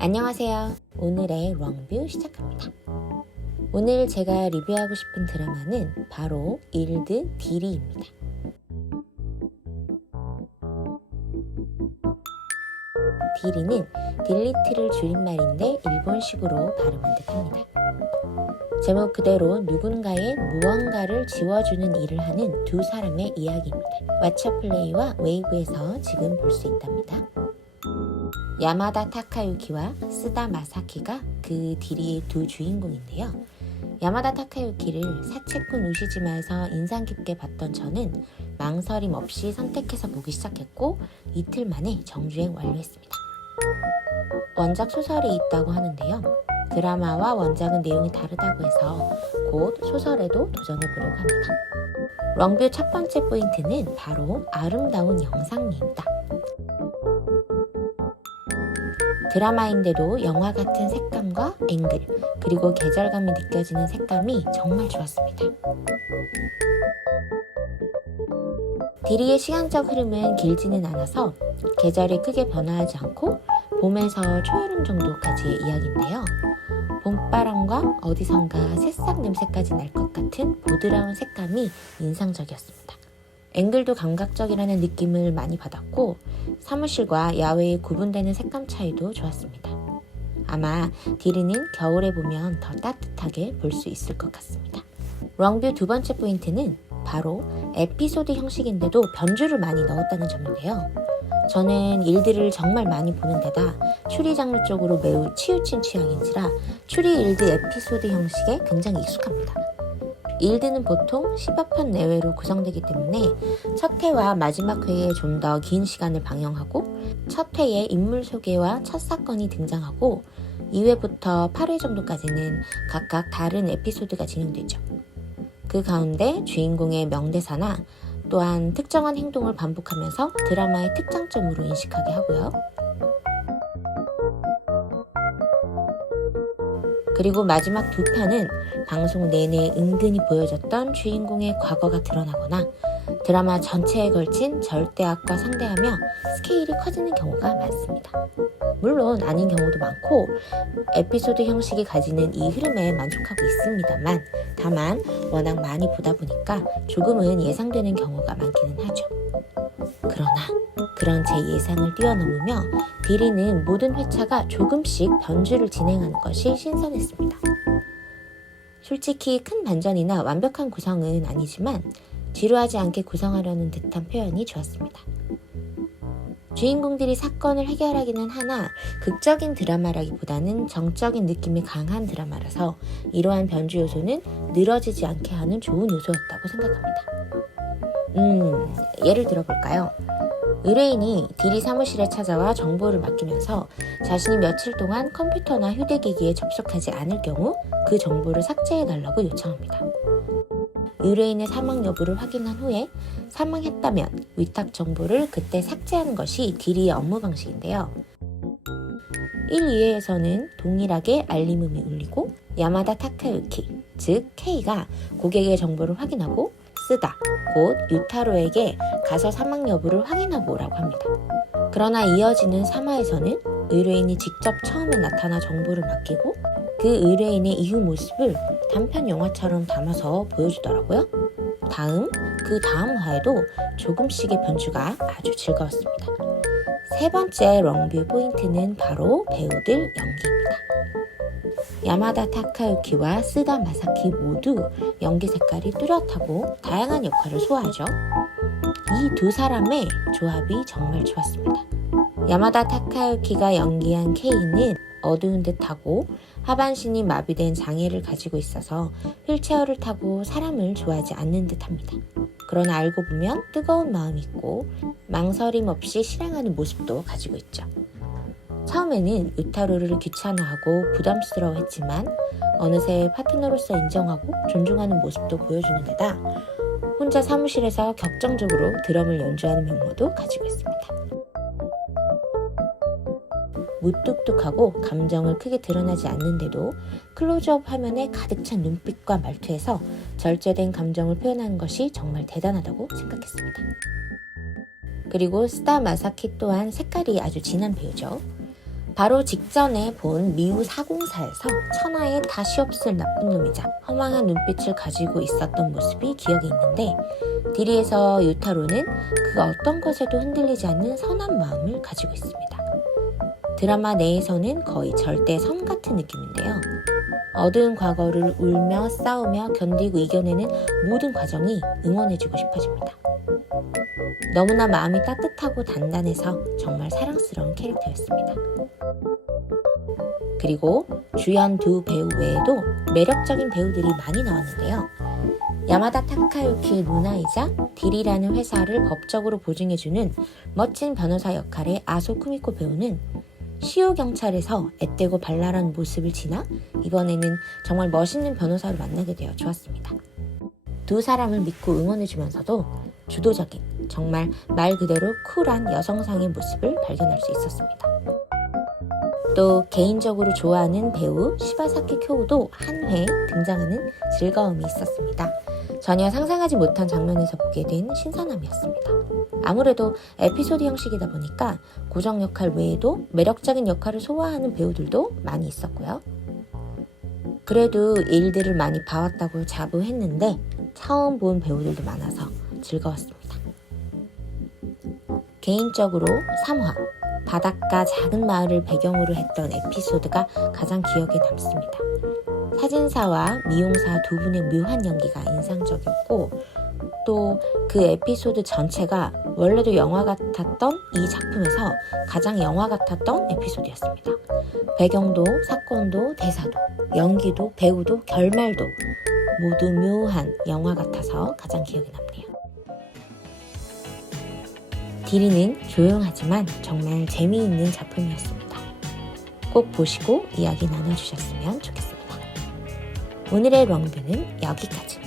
안녕하세요. 오늘의 롱뷰 시작합니다. 오늘 제가 리뷰하고 싶은 드라마는 바로 일드 디리입니다. 디리는 딜리트를 줄임말인데 일본식으로 발음한 듯합니다. 제목 그대로 누군가의 무언가를 지워주는 일을 하는 두 사람의 이야기입니다. 왓챠플레이와 웨이브에서 지금 볼 수 있답니다. 야마다 타카유키와 쓰다 마사키가 그 디리의 두 주인공인데요. 야마다 타카유키를 사채꾼 우시지마에서 인상 깊게 봤던 저는 망설임 없이 선택해서 보기 시작했고 이틀 만에 정주행 완료했습니다. 원작 소설이 있다고 하는데요. 드라마와 원작은 내용이 다르다고 해서 곧 소설에도 도전해보려고 합니다. 롱뷰 첫 번째 포인트는 바로 아름다운 영상미입니다. 드라마인데도 영화 같은 색감과 앵글, 그리고 계절감이 느껴지는 색감이 정말 좋았습니다. 디리의 시간적 흐름은 길지는 않아서 계절이 크게 변화하지 않고 봄에서 초여름 정도까지의 이야기인데요. 봄바람과 어디선가 새싹 냄새까지 날 것 같은 보드라운 색감이 인상적이었습니다. 앵글도 감각적이라는 느낌을 많이 받았고 사무실과 야외의 구분되는 색감 차이도 좋았습니다. 아마 디리는 겨울에 보면 더 따뜻하게 볼 수 있을 것 같습니다. 롱뷰 두 번째 포인트는 바로 에피소드 형식인데도 변주를 많이 넣었다는 점인데요. 저는 일들을 정말 많이 보는 데다 추리 장르 쪽으로 매우 치우친 취향인지라 추리 일드 에피소드 형식에 굉장히 익숙합니다. 일드는 보통 10여 편 내외로 구성되기 때문에 첫 회와 마지막 회에 좀 더 긴 시간을 방영하고 첫 회에 인물 소개와 첫 사건이 등장하고 2회부터 8회 정도까지는 각각 다른 에피소드가 진행되죠. 그 가운데 주인공의 명대사나 또한 특정한 행동을 반복하면서 드라마의 특장점으로 인식하게 하고요. 그리고 마지막 두 편은 방송 내내 은근히 보여졌던 주인공의 과거가 드러나거나 드라마 전체에 걸친 절대악과 상대하며 스케일이 커지는 경우가 많습니다. 물론 아닌 경우도 많고 에피소드 형식이 가지는 이 흐름에 만족하고 있습니다만 다만 워낙 많이 보다 보니까 조금은 예상되는 경우가 많기는 하죠. 그러나 그런 제 예상을 뛰어넘으며 디리는 모든 회차가 조금씩 변주를 진행하는 것이 신선했습니다. 솔직히 큰 반전이나 완벽한 구성은 아니지만 지루하지 않게 구성하려는 듯한 표현이 좋았습니다. 주인공들이 사건을 해결하기는 하나 극적인 드라마라기보다는 정적인 느낌이 강한 드라마라서 이러한 변주 요소는 늘어지지 않게 하는 좋은 요소였다고 생각합니다. 예를 들어볼까요? 의뢰인이 디리 사무실에 찾아와 정보를 맡기면서 자신이 며칠 동안 컴퓨터나 휴대기기에 접속하지 않을 경우 그 정보를 삭제해달라고 요청합니다. 의뢰인의 사망 여부를 확인한 후에 사망했다면 위탁 정보를 그때 삭제하는 것이 디리의 업무 방식인데요. 1, 2회에서는 동일하게 알림음이 울리고 야마다 타카유키, 즉 K가 고객의 정보를 확인하고 쓰다, 곧 유타로에게 가서 사망 여부를 확인하고 오라고 합니다. 그러나 이어지는 3화에서는 의뢰인이 직접 처음에 나타나 정보를 맡기고 그 의뢰인의 이후 모습을 단편 영화처럼 담아서 보여주더라고요. 그 다음 화에도 조금씩의 변주가 아주 즐거웠습니다. 세 번째 롱뷰 포인트는 바로 배우들 연기입니다. 야마다 타카유키와 쓰다 마사키 모두 연기 색깔이 뚜렷하고 다양한 역할을 소화하죠. 이 두 사람의 조합이 정말 좋았습니다. 야마다 타카유키가 연기한 K는 어두운 듯하고 하반신이 마비된 장애를 가지고 있어서 휠체어를 타고 사람을 좋아하지 않는 듯합니다. 그러나 알고 보면 뜨거운 마음이 있고 망설임 없이 실행하는 모습도 가지고 있죠. 처음에는 유타로를 귀찮아하고 부담스러워했지만 어느새 파트너로서 인정하고 존중하는 모습도 보여주는 데다 혼자 사무실에서 격정적으로 드럼을 연주하는 면모도 가지고 있습니다. 무뚝뚝하고 감정을 크게 드러나지 않는데도 클로즈업 화면에 가득 찬 눈빛과 말투에서 절제된 감정을 표현하는 것이 정말 대단하다고 생각했습니다. 그리고 쓰다 마사키 또한 색깔이 아주 진한 배우죠. 바로 직전에 본 미우 404에서 천하에 다시 없을 나쁜 놈이자 허망한 눈빛을 가지고 있었던 모습이 기억에 있는데, 디리에서 유타로는 그 어떤 것에도 흔들리지 않는 선한 마음을 가지고 있습니다. 드라마 내에서는 거의 절대 선 같은 느낌인데요. 어두운 과거를 울며 싸우며 견디고 이겨내는 모든 과정이 응원해주고 싶어집니다. 너무나 마음이 따뜻하고 단단해서 정말 사랑스러운 캐릭터였습니다. 그리고 주연 두 배우 외에도 매력적인 배우들이 많이 나왔는데요. 야마다 타카유키의 누나이자 딜이라는 회사를 법적으로 보증해주는 멋진 변호사 역할의 아소 쿠미코 배우는 시우 경찰에서 앳되고 발랄한 모습을 지나 이번에는 정말 멋있는 변호사를 만나게 되어 좋았습니다. 두 사람을 믿고 응원해주면서도 주도적인, 정말 말 그대로 쿨한 여성상의 모습을 발견할 수 있었습니다. 또 개인적으로 좋아하는 배우 시바사키 쿄우도 한 회 등장하는 즐거움이 있었습니다. 전혀 상상하지 못한 장면에서 보게 된 신선함이었습니다. 아무래도 에피소드 형식이다 보니까 고정 역할 외에도 매력적인 역할을 소화하는 배우들도 많이 있었고요. 그래도 일들을 많이 봐왔다고 자부했는데 처음 본 배우들도 많아서 즐거웠습니다. 개인적으로 3화 바닷가 작은 마을을 배경으로 했던 에피소드가 가장 기억에 남습니다. 사진사와 미용사 두 분의 묘한 연기가 인상적이었고, 또 그 에피소드 전체가 원래도 영화 같았던 이 작품에서 가장 영화 같았던 에피소드였습니다. 배경도 사건도 대사도 연기도 배우도 결말도 모두 묘한 영화 같아서 가장 기억에 남네요. 디리는 조용하지만 정말 재미있는 작품이었습니다. 꼭 보시고 이야기 나눠주셨으면 좋겠습니다. 오늘의 롱뷰는 여기까지.